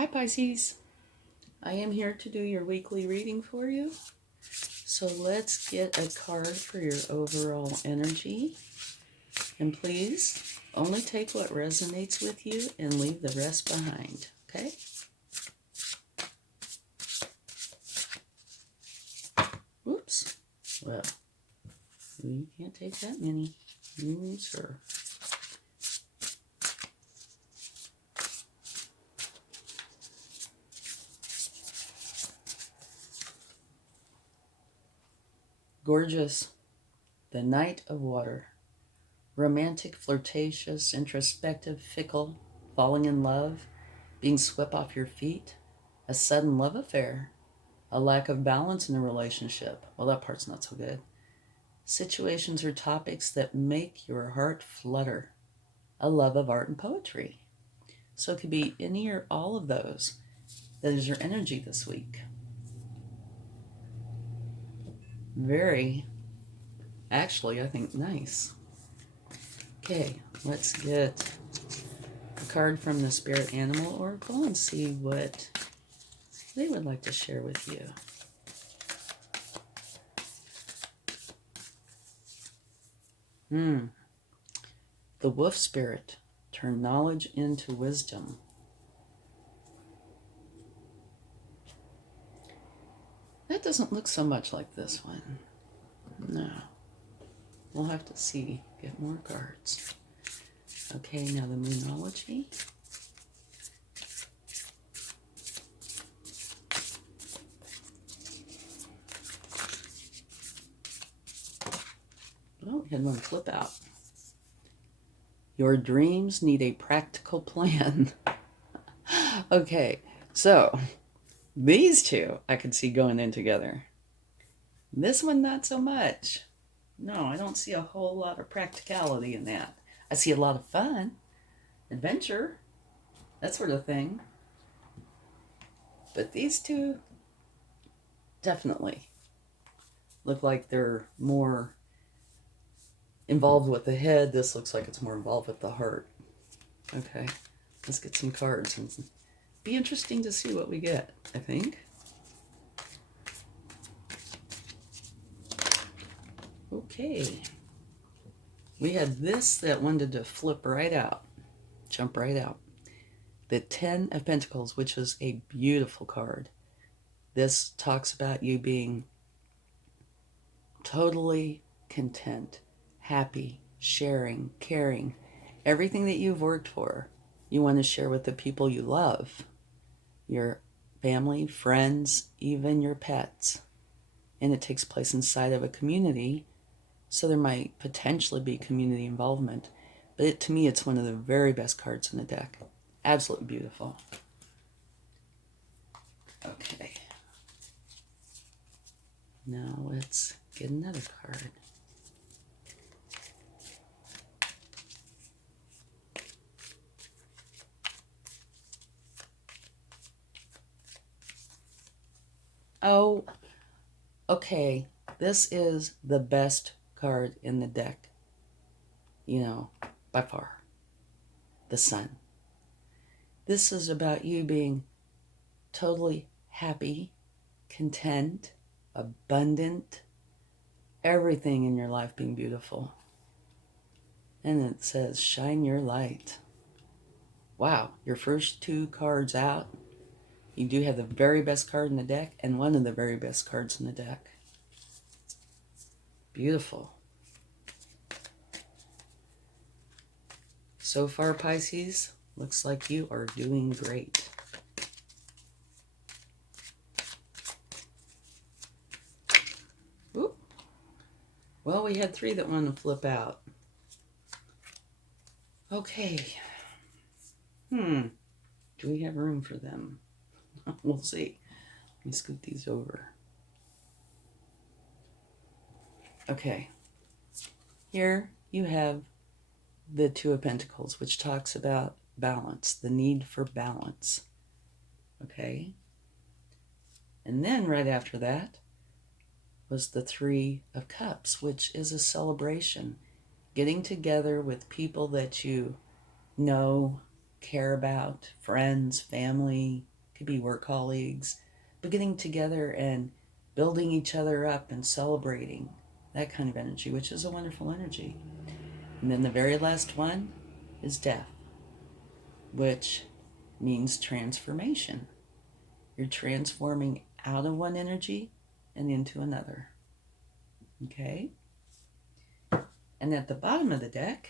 Hi Pisces, I am here to do your weekly reading for you. So let's get a card for your overall energy. And please only take what resonates with you and leave the rest behind, okay? Whoops. Well, you can't take that many. Sure. Gorgeous. The Knight of Water. Romantic, flirtatious, introspective, fickle, falling in love, being swept off your feet, a sudden love affair, a lack of balance in a relationship. Well, that part's not so good. Situations or topics that make your heart flutter, a love of art and poetry. So it could be any or all of those. That is your energy this week. Very, actually, I think nice. Okay, let's get a card from the Spirit Animal Oracle and see what they would like to share with you. The Wolf Spirit. Turn knowledge into wisdom. That doesn't look so much like this one. No. We'll have to see. Get more cards. Okay, now the Moonology. Oh, we had one flip out. Your dreams need a practical plan. Okay, so these two I could see going in together. This one, not so much. No, I don't see a whole lot of practicality in that. I see a lot of fun, adventure, that sort of thing. But these two definitely look like they're more involved with the head. This looks like it's more involved with the heart. Okay, let's get some cards and be interesting to see what we get, I think. Okay. We had this that wanted to flip right out, jump right out. The 10 of Pentacles, which is a beautiful card. This talks about you being totally content, happy, sharing, caring. Everything that you've worked for, you want to share with the people you love. Your family, friends, even your pets. And it takes place inside of a community, so there might potentially be community involvement. But to me, it's one of the very best cards in the deck. Absolutely beautiful. Okay. Now let's get another card. Oh, okay. This is the best card in the deck. You know, by far. The Sun. This is about you being totally happy, content, abundant, everything in your life being beautiful. And it says, shine your light. Wow, your first two cards out. You do have the very best card in the deck and one of the very best cards in the deck. Beautiful. So far, Pisces, looks like you are doing great. Oop. Well, we had three that wanted to flip out. Okay. Do we have room for them? We'll see. Let me scoot these over. Okay. Here you have the Two of Pentacles, which talks about balance, the need for balance. Okay. And then right after that was the Three of Cups, which is a celebration. Getting together with people that you know, care about, friends, family, could be work colleagues, but getting together and building each other up and celebrating, that kind of energy, which is a wonderful energy. And then the very last one is death, which means transformation. You're transforming out of one energy and into another. Okay? And at the bottom of the deck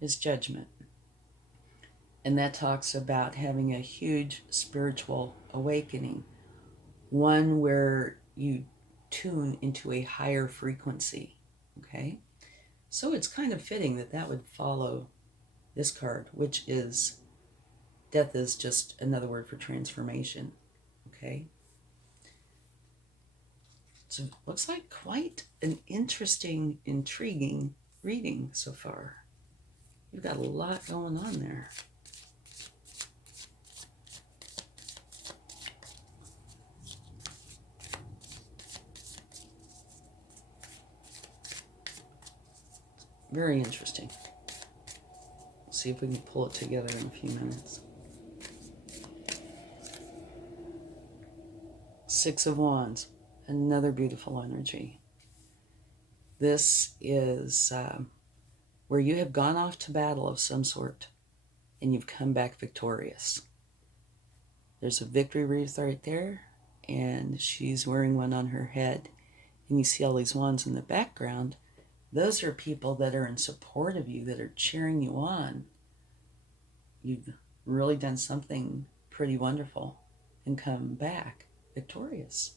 is judgment. And that talks about having a huge spiritual awakening, one where you tune into a higher frequency. Okay? So it's kind of fitting that that would follow this card, which is death is just another word for transformation. Okay? So it looks like quite an interesting, intriguing reading so far. You've got a lot going on there. Very interesting. Let's see if we can pull it together in a few minutes. Six of Wands, another beautiful energy. This is where you have gone off to battle of some sort and you've come back victorious. There's a victory wreath right there, and she's wearing one on her head, and you see all these wands in the background. Those are people that are in support of you, that are cheering you on. You've really done something pretty wonderful and come back victorious.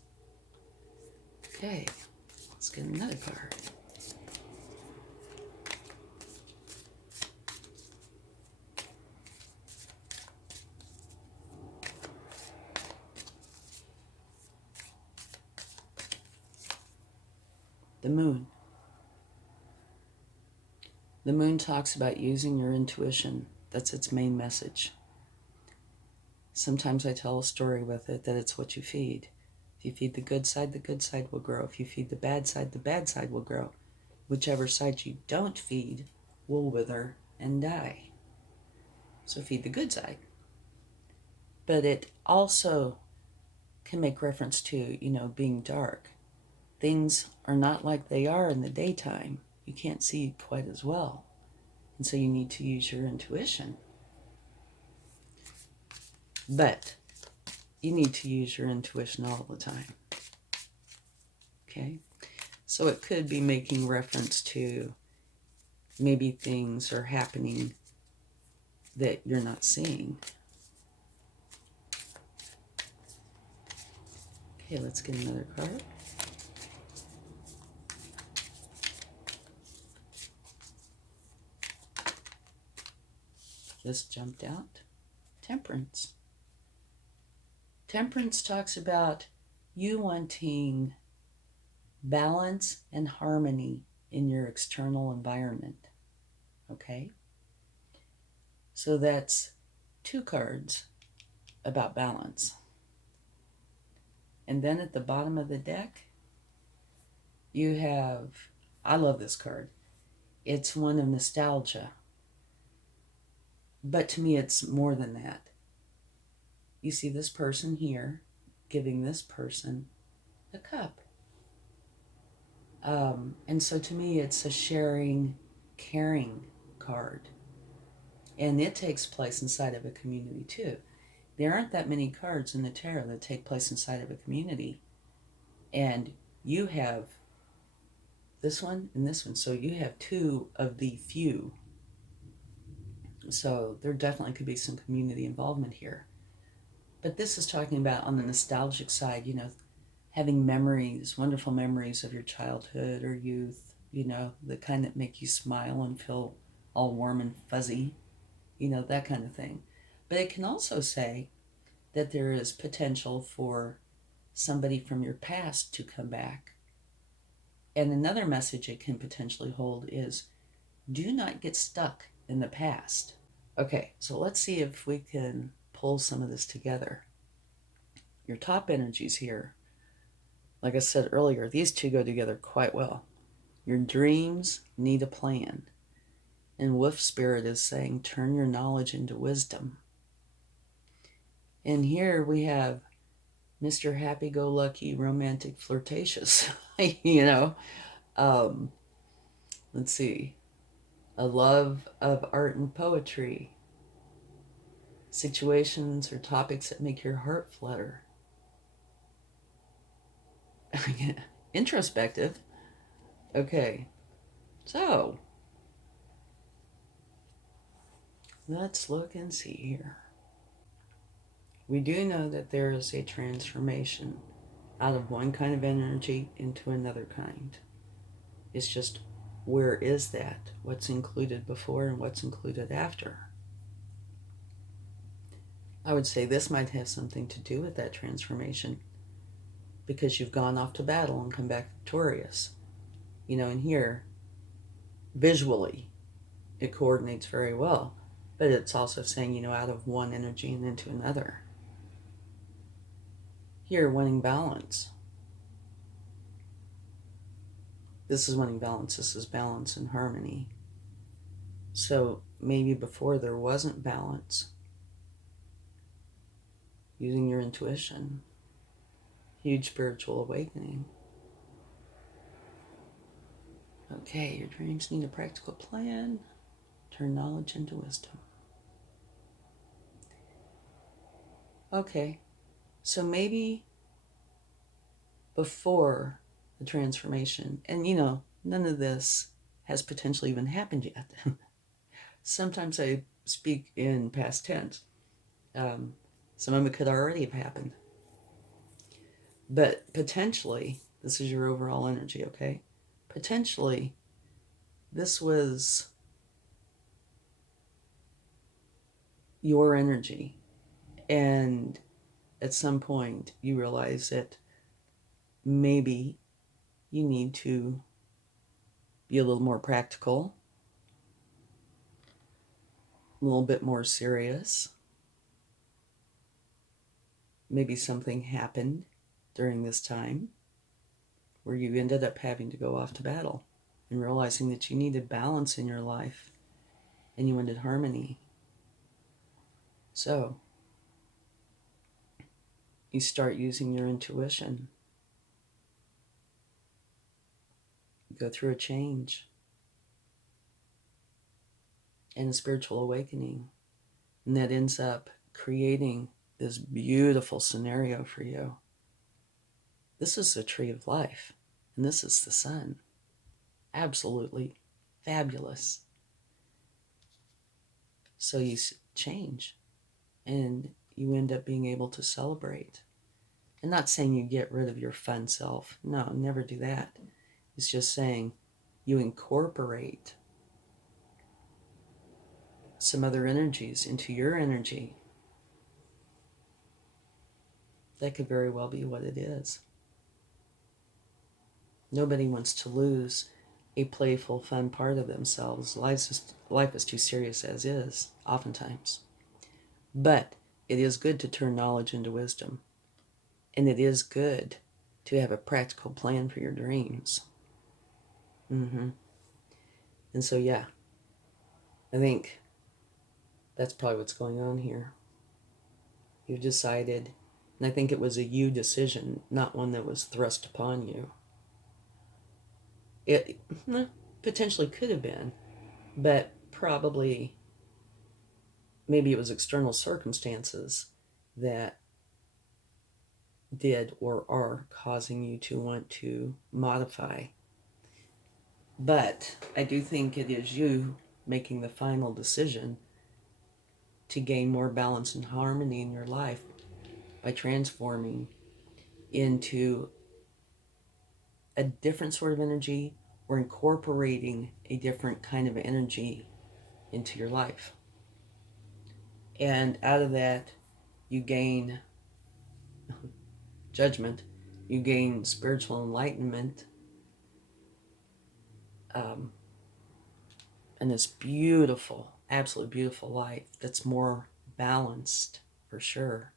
Okay, let's get another card. The Moon. The Moon talks about using your intuition. That's its main message. Sometimes I tell a story with it that it's what you feed. If you feed the good side will grow. If you feed the bad side will grow. Whichever side you don't feed will wither and die. So feed the good side. But it also can make reference to, being dark. Things are not like they are in the daytime. You can't see quite as well. And so you need to use your intuition. But you need to use your intuition all the time. Okay? So it could be making reference to maybe things are happening that you're not seeing. Okay, let's get another card. Just jumped out. Temperance. Temperance talks about you wanting balance and harmony in your external environment. Okay? So that's two cards about balance. And then at the bottom of the deck, you have, I love this card. It's one of nostalgia. But to me, it's more than that. You see this person here giving this person a cup. And so to me, it's a sharing, caring card. And it takes place inside of a community too. There aren't that many cards in the tarot that take place inside of a community. And you have this one and this one. So you have two of the few. So there definitely could be some community involvement here. But this is talking about on the nostalgic side, having memories, wonderful memories of your childhood or youth, the kind that make you smile and feel all warm and fuzzy, that kind of thing. But it can also say that there is potential for somebody from your past to come back. And another message it can potentially hold is do not get stuck in the past. Okay, so let's see if we can pull some of this together. Your top energies here, like I said earlier, these two go together quite well. Your dreams need a plan. And Wolf Spirit is saying, turn your knowledge into wisdom. And here we have Mr. Happy-Go-Lucky, romantic, flirtatious. You know, let's see, a love of art and poetry, situations or topics that make your heart flutter. Introspective. Okay, so let's look and see here. We do know that there is a transformation out of one kind of energy into another kind. It's just, where is that? What's included before and what's included after? I would say this might have something to do with that transformation, because you've gone off to battle and come back victorious. You know, and here, visually, it coordinates very well, but it's also saying, you know, out of one energy and into another. Here, wanting balance. This is wanting balance. This is balance and harmony. So maybe before there wasn't balance. Using your intuition. Huge spiritual awakening. Okay, your dreams need a practical plan. Turn knowledge into wisdom. Okay, so maybe before the transformation, and you know, none of this has potentially even happened yet. Sometimes I speak in past tense. Some of it could already have happened. But potentially, this is your overall energy, okay? Potentially, this was your energy. And at some point, you realize that maybe you need to be a little more practical, a little bit more serious. Maybe something happened during this time where you ended up having to go off to battle and realizing that you needed balance in your life and you wanted harmony. So you start using your intuition. You go through a change and a spiritual awakening, and that ends up creating this beautiful scenario for you. This is the tree of life, and this is the sun. Absolutely fabulous. So you change, and you end up being able to celebrate. I'm not saying you get rid of your fun self. No, never do that. It's just saying you incorporate some other energies into your energy. That could very well be what it is. Nobody wants to lose a playful, fun part of themselves. Life is too serious as is, oftentimes. But it is good to turn knowledge into wisdom. And it is good to have a practical plan for your dreams. And so, yeah, I think that's probably what's going on here. You've decided, and I think it was a you decision, not one that was thrust upon you. It potentially could have been, but probably maybe it was external circumstances that did or are causing you to want to modify. But I do think it is you making the final decision to gain more balance and harmony in your life by transforming into a different sort of energy or incorporating a different kind of energy into your life. And out of that, you gain judgment, you gain spiritual enlightenment, and this beautiful, absolutely beautiful life that's more balanced, for sure,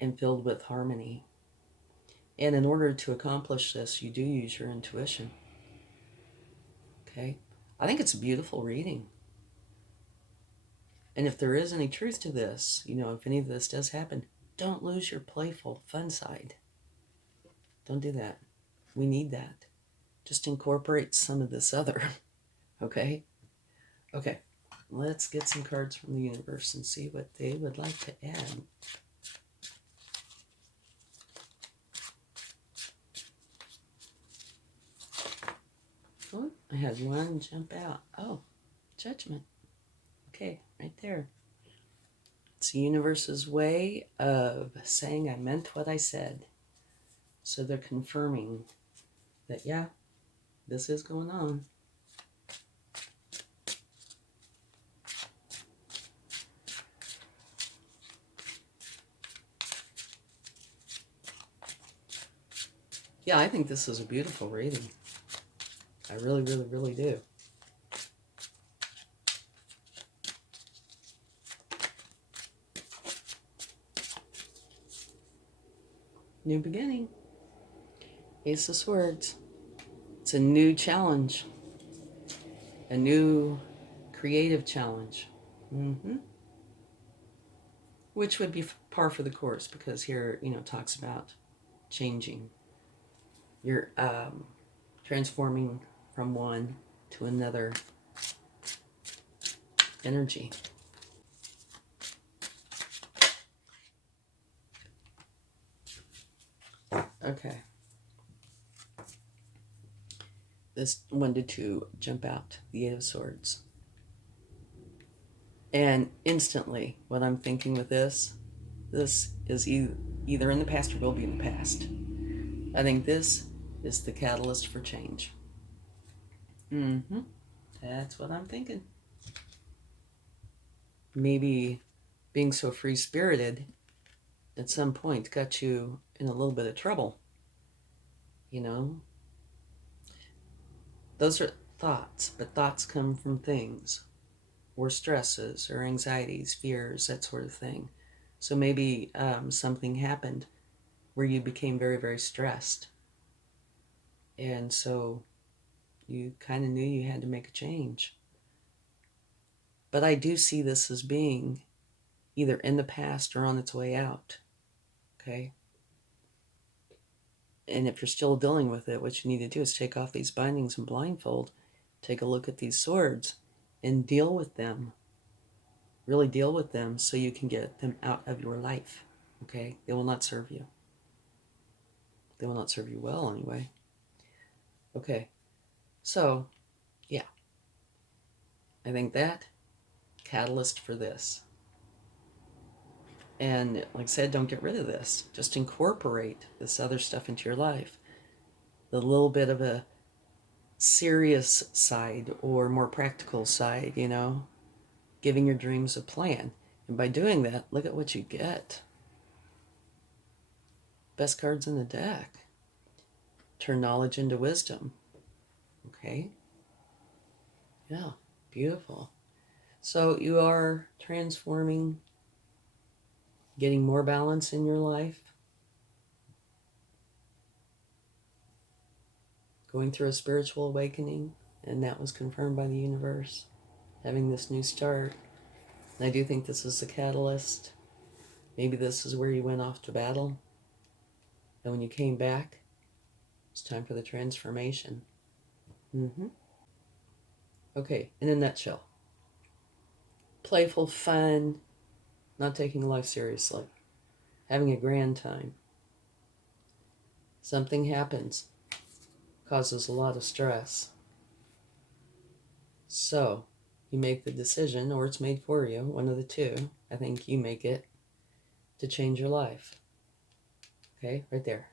and filled with harmony. And in order to accomplish this, you do use your intuition. Okay? I think it's a beautiful reading. And if there is any truth to this, you know, if any of this does happen, don't lose your playful, fun side. Don't do that. We need that. Just incorporate some of this other. Okay? Okay. Let's get some cards from the universe and see what they would like to add. Oh, I had one jump out. Oh, Judgment. Okay, right there. It's the universe's way of saying I meant what I said. So they're confirming that, yeah, this is going on. Yeah, I think this is a beautiful reading. I really, really, really do. New beginning. Ace of Swords. It's a new challenge. A new creative challenge. Which would be par for the course, because here, you know, it talks about changing. You're transforming from one to another energy. Okay. This wanted to jump out, the Eight of Swords. And instantly, what I'm thinking with this is either in the past or will be in the past. I think this is the catalyst for change. That's what I'm thinking. Maybe being so free-spirited at some point got you in a little bit of trouble. You know? Those are thoughts, but thoughts come from things, or stresses, or anxieties, fears, that sort of thing. So maybe something happened where you became very, very stressed. And so you kind of knew you had to make a change. But I do see this as being either in the past or on its way out. Okay? And if you're still dealing with it, what you need to do is take off these bindings and blindfold, take a look at these swords, and deal with them. Really deal with them so you can get them out of your life. Okay? They will not serve you. They will not serve you well anyway. Okay. So, yeah. I think that catalyst for this. And like I said, don't get rid of this. Just incorporate this other stuff into your life. The little bit of a serious side or more practical side, you know, giving your dreams a plan. And by doing that, look at what you get. Best cards in the deck. Turn knowledge into wisdom. Okay? Yeah, beautiful. So you are transforming, getting more balance in your life, going through a spiritual awakening, and that was confirmed by the universe, having this new start. And I do think this is the catalyst. Maybe this is where you went off to battle, and when you came back, it's time for the transformation. Okay, in a nutshell. Playful, fun, not taking life seriously, having a grand time. Something happens, causes a lot of stress. So, you make the decision, or it's made for you, one of the two. I think you make it, to change your life. Okay, right there.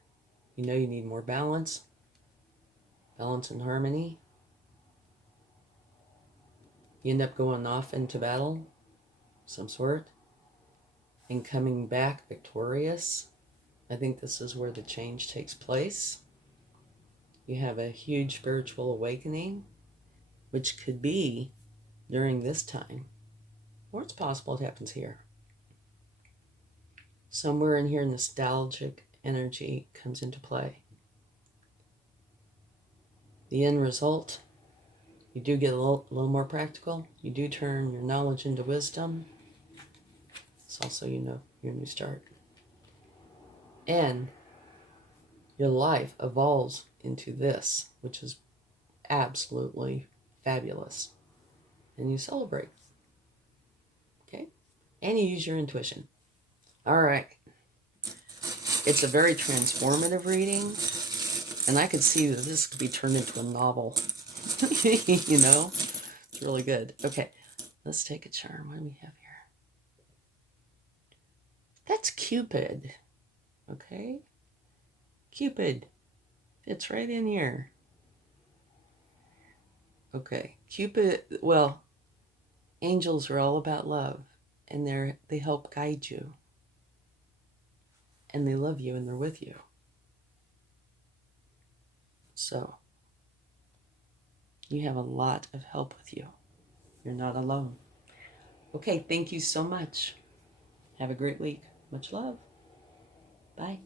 You know you need more balance and harmony. You end up going off into battle, some sort, and coming back victorious. I think this is where the change takes place. You have a huge spiritual awakening, which could be during this time, or it's possible it happens here. Somewhere in here, nostalgic energy comes into play. The end result You do get a little more practical. You do turn your knowledge into wisdom. It's also, your new start. And your life evolves into this, which is absolutely fabulous. And you celebrate. Okay? And you use your intuition. All right. It's a very transformative reading. And I could see that this could be turned into a novel. It's really good. Okay. Let's take a charm. What do we have here? That's Cupid. Okay? Cupid. Fits right in here. Okay. Cupid, well, angels are all about love. And they help guide you. And they love you and they're with you. So, you have a lot of help with you. You're not alone. Okay, thank you so much. Have a great week. Much love. Bye.